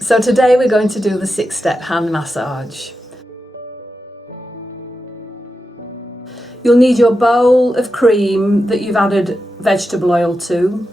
So today we're going to do the 6-step hand massage. You'll need your bowl of cream that you've added vegetable oil to.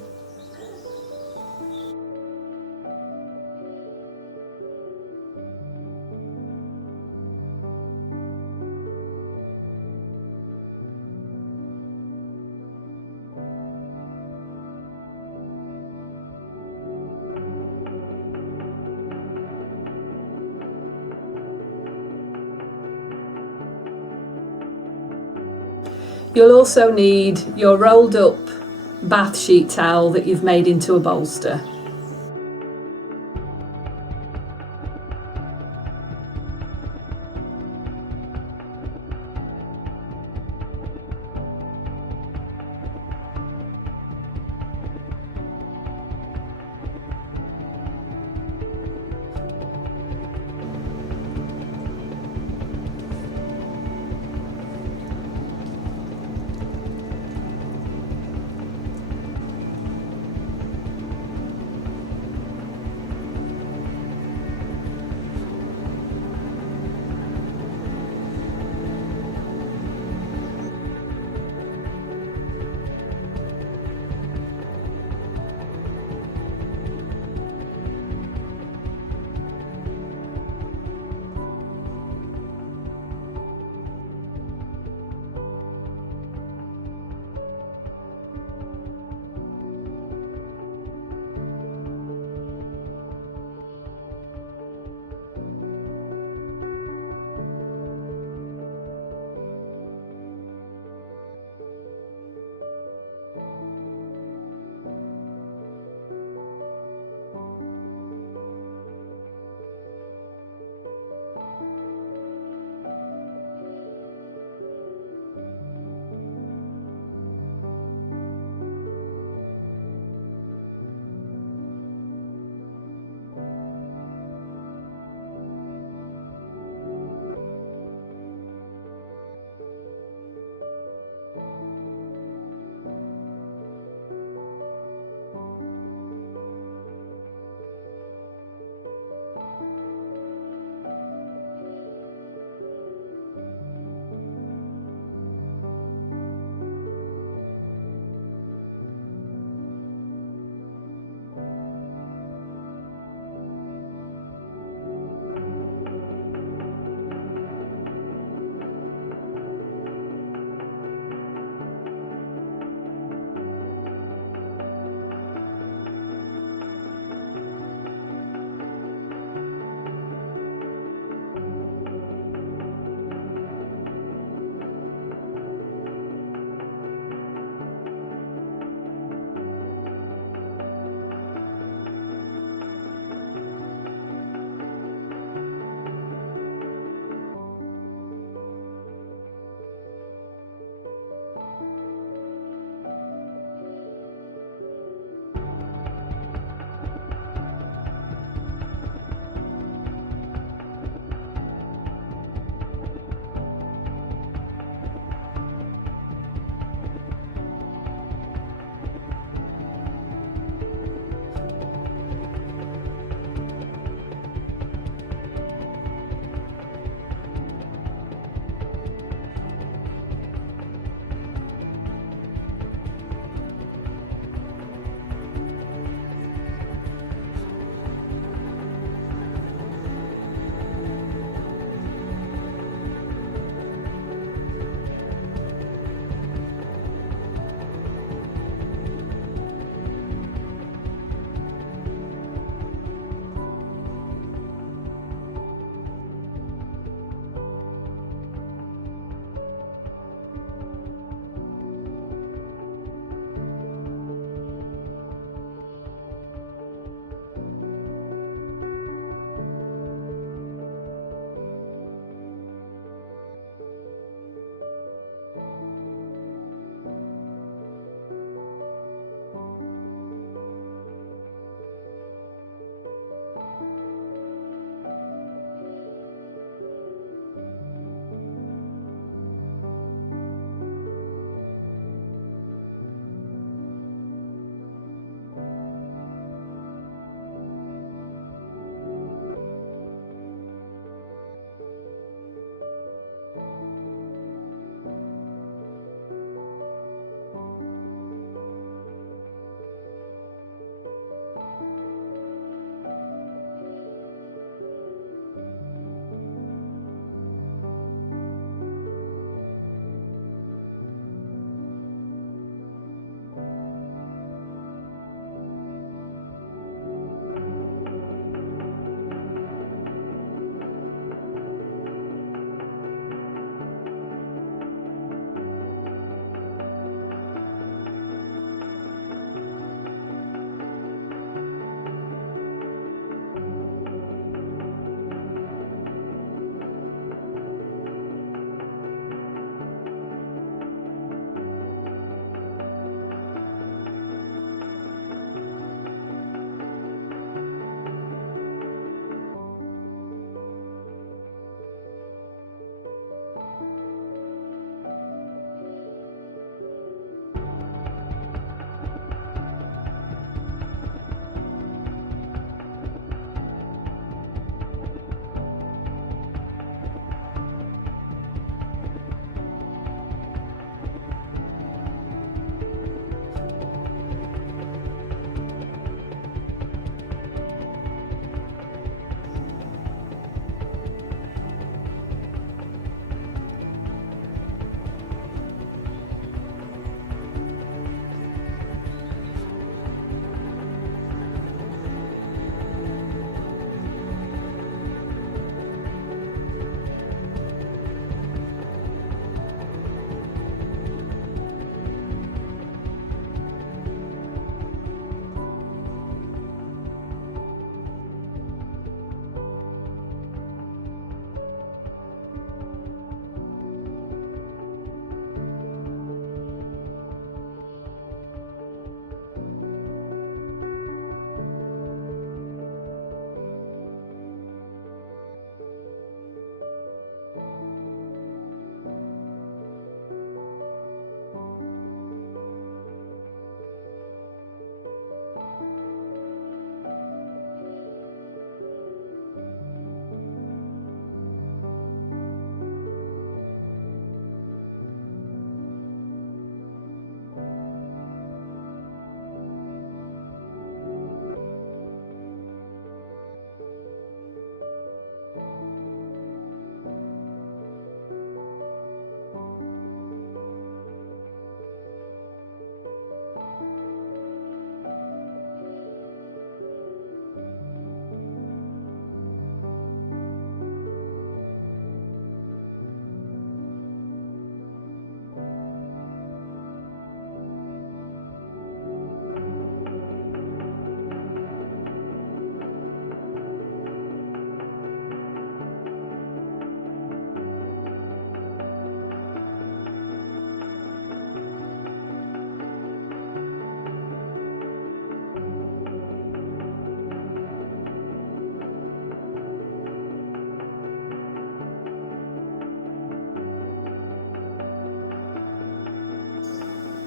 You'll also need your rolled up bath sheet towel that you've made into a bolster.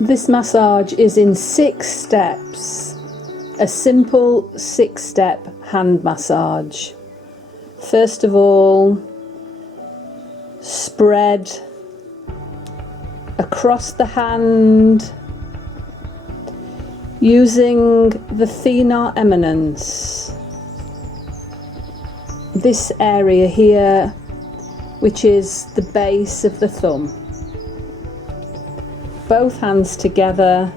This massage is in 6 steps, a simple 6-step hand massage. First of all, spread across the hand using the thenar eminence, this area here, which is the base of the thumb. Both hands together,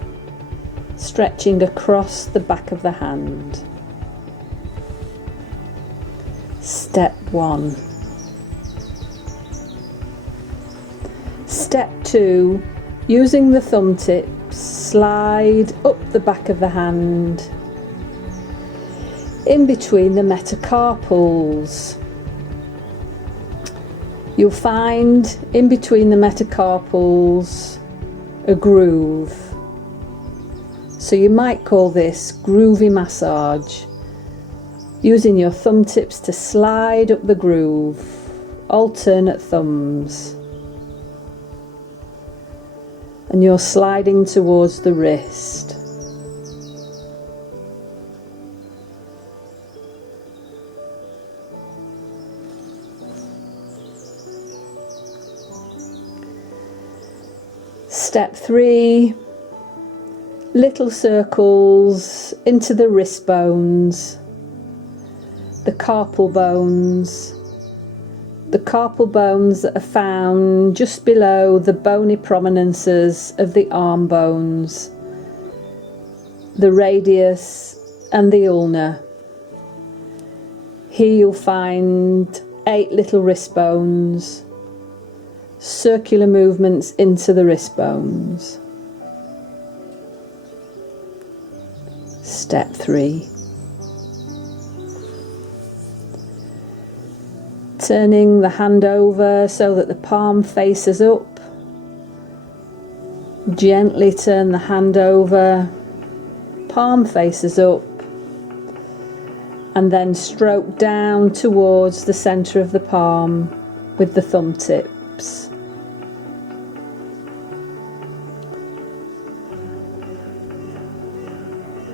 stretching across the back of the hand. Step 1. Step 2, using the thumb tips, slide up the back of the hand, in between the metacarpals. You'll find in between the metacarpals a groove. So you might call this groovy massage, using your thumb tips to slide up the groove, alternate thumbs. And you're sliding towards the wrist. Step 3, little circles into the wrist bones, the carpal bones that are found just below the bony prominences of the arm bones, the radius and the ulna. Here you'll find 8 little wrist bones, circular movements into the wrist bones. Step 3. Turning the hand over so that the palm faces up. Gently turn the hand over, palm faces up, and then stroke down towards the centre of the palm with the thumb tips.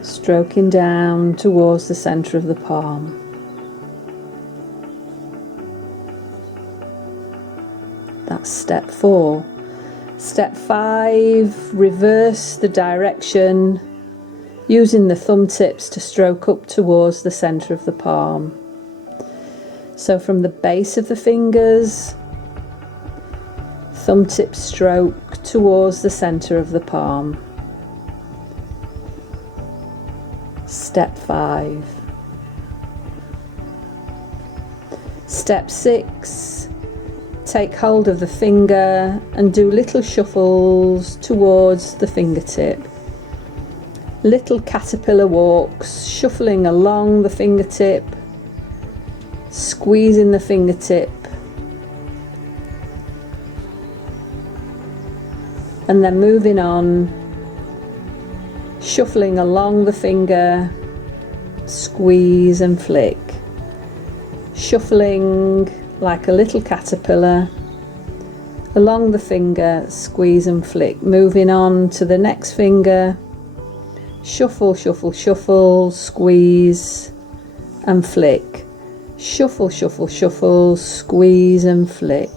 Stroking down towards the centre of the palm. That's step 4. Step 5, reverse the direction, using the thumb tips to stroke up towards the centre of the palm. So from the base of the fingers, thumb tip stroke towards the centre of the palm. Step 5. Step 6, take hold of the finger and do little shuffles towards the fingertip. Little caterpillar walks, shuffling along the fingertip, squeezing the fingertip, and then moving on, shuffling along the finger, squeeze and flick, shuffling like a little caterpillar along the finger, squeeze and flick, moving on to the next finger, shuffle, shuffle, shuffle, squeeze and flick, shuffle, shuffle, shuffle, squeeze and flick,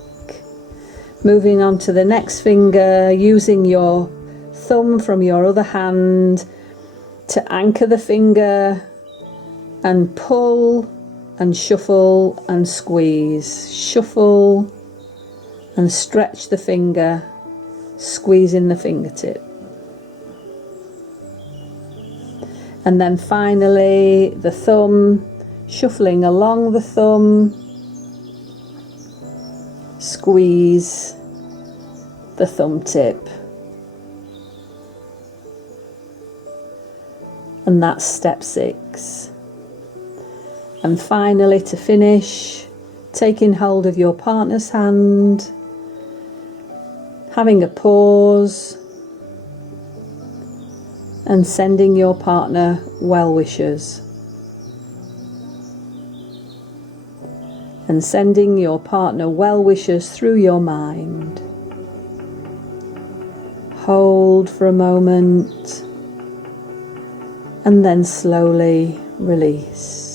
moving on to the next finger, using your thumb from your other hand to anchor the finger and pull and shuffle and squeeze, shuffle and stretch the finger, squeezing the fingertip. And then finally the thumb, shuffling along the thumb, squeeze the thumb tip. And that's step 6. And finally, to finish, taking hold of your partner's hand, having a pause, and sending your partner well wishes. And sending your partner well wishes through your mind. hold for a moment, and then slowly release.